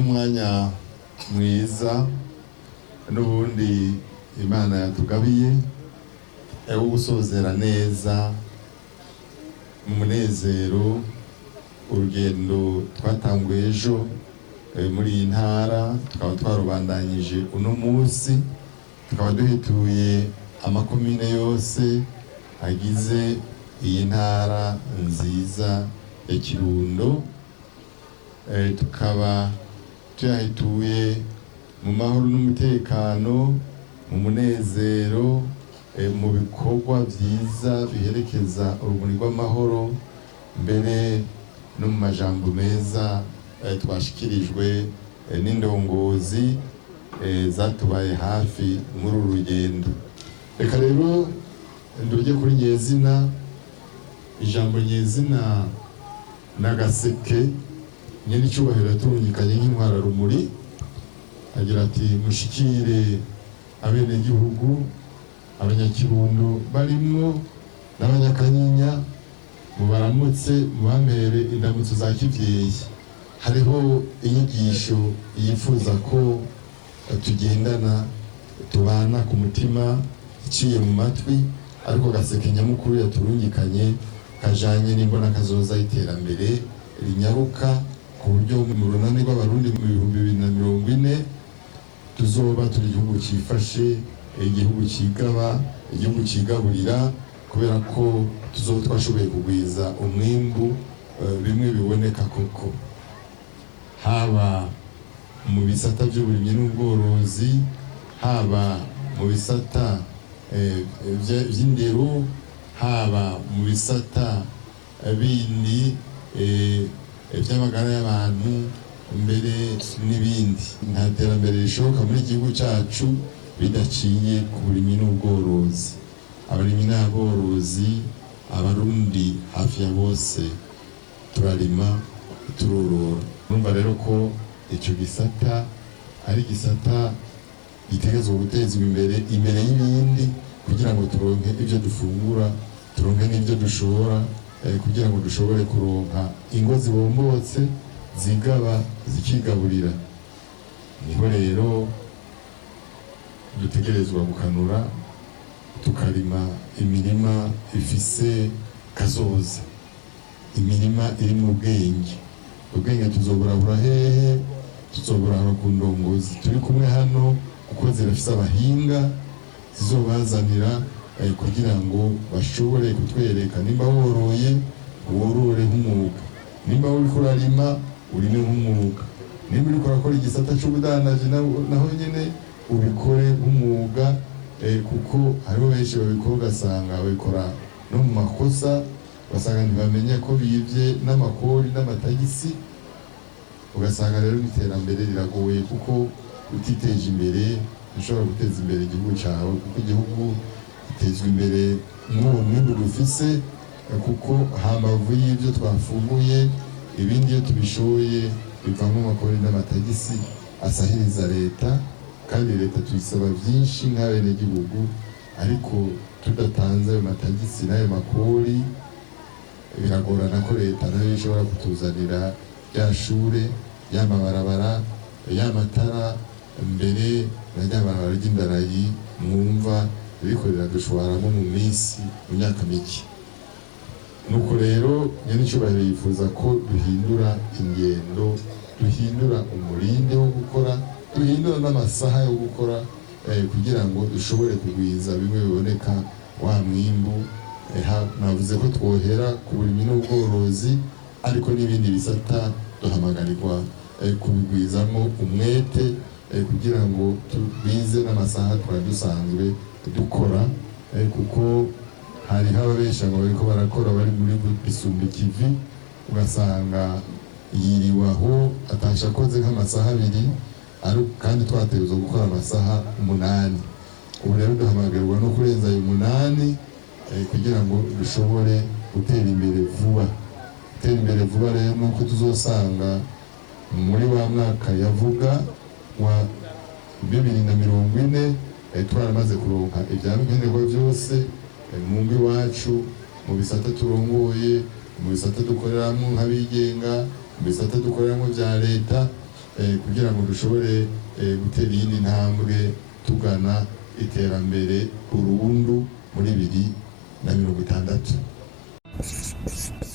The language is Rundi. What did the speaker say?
Umwanya mwiza n'ubundi Imana yatugabiye wo gusozera neza mu munezero urugendo twatanguye ejo muri iyi ntara, tukaba twarubandanyije uno munsi, tukaba duhituye amakomine yose agize iyi ntara nziza ya Kirundo, tukaba tuyahituye mu mahoro n'umutekano, mu munezero, mu bikorwa byiza biherekeza urumuri rw'amahoro, mbere no mu majambo meza twashikirijwe n'indongozi zatubaye hafi muri uru rugendo. Reka rero ndujye kuri nyezina. Ijambo nyezina n'agaseke nyene icubahiro yatungikanye nk'intwara rumuri, agira ati mushikire abenegihugu, abanyakirundo barimwo n'abanyakanyinya, mubaramutse mubamere indamutso za kivyeyi. Hariho inyigisho yifuza ko tugendana tubana ku mutima iciye mu matwi, ariko gaseke nyamukuru yaturungikanye kajanye n'imbona kazoza y'iterambere rinyaruka, ku buryo mu runani rw'abarundi mu 2040 tuzoba turi igihugu cifashe, igihugu cigaba, igihugu cigaburira, kubera ko tuzoba twashoboye kugwiza umwimbu bimwe biboneka koko, haba mu bisata by'uburimyi n'ubworozi, haba mu bisata vy'indero, haba mu bisata bindi vy'amagara y'abantu, mbere n'ibindi. Nta terambere rishoboka muri igihugu cacu bidaciye ku burimyi n'ubworozi. Abarimyi n'aborozi, abarundi hafi ya bose turarima turorora. Urumva rero ko ico gisata ari gisata gitegerezwa gutezwa imbere y'ibindi, kugira ngo turonke ivyo dufungura, turonke n'ivyo dushora, kugira ngo dushobore kuronka ingo zibombotse zigaba zikigaburira. Niho rero dutegerezwa gukanura tukarima imirima ifise kazoza, imirima iri mu bwenge. Ubwenge tuzoburabura hehe? Tuzoburabura ku ndongozi turi kumwe hano, kuko zirafise abahinga zizobazanira kugira ngo bashobore kutwereka nimba woroye worore nk'umwuga, nimba uriko urarima urime nk'umwuga, nimba uriko urakora igisata c'ubudandaji naho nyene ubikore nk'umwuga, kuko hariho benshi babikora ugasanga babikora no mu makosa, ugasanga ntibamenya ko bivye n'amakori n'amatagisi, ugasanga rero n'iterambere riragoye, kuko utiteje imbere ushobora guteza imbere igihugu cawe, kuko igihugu gitezwa imbere n'uwo mwimbu dufise, kuko hambavu y'ivyo twafunguye ibindi iyo tubishoye bivamo amakori n'amatagisi asahiriza leta, kandi leta tuyisaba vyinshi nk'abenegihugu, ariko tudatanze ayo matagisi n'ayo makori biragorana ko leta nayo ishobora kutuzanira rya shure, ya mabarabara, ya matara, mbere na rya barabara ry'indarayi mwumva ririko riradushwaramo mu minsi, mu myaka mike. Nuko rero nyene icubahiro yifuza ko duhindura ingendo, duhindura umurinde wo gukora, duhindura n'amasaha yo gukora, kugira ngo dushobore kugwiza bimwe biboneka wa mwimbu. Navuze ko twohera ku burimyi n'ubworozi, ariko n'ibindi bisata duhamagarirwa kubigwizamo umwete, kugira ngo tugwize n'amasaha twari dusanzwe dukora, kuko hari ababesha ngo bariko barakora bari muri bisumba ikivi, ugasanga yiriwe aho atasha akoze nk'amasaha 2 kandi twategerezwa gukora amasaha 8. Ubu rero duhamagarwa no kurenza ayo 8 kugira ngo dushobore gutera imbere vuba. Gutera imbere vuba rero nuko tuzosanga muri wa mwaka yavuga wa 2040 twaramaze kuronka ivyankenerwa byose mu mbi wacu, mu bisata turongoye, mu bisata dukoreramo nk'abigenga, mu bisata dukoreramo bya leta, kugira ngo dushobore gutera iyindi ntambwe tugana iterambere burundu muri 2060.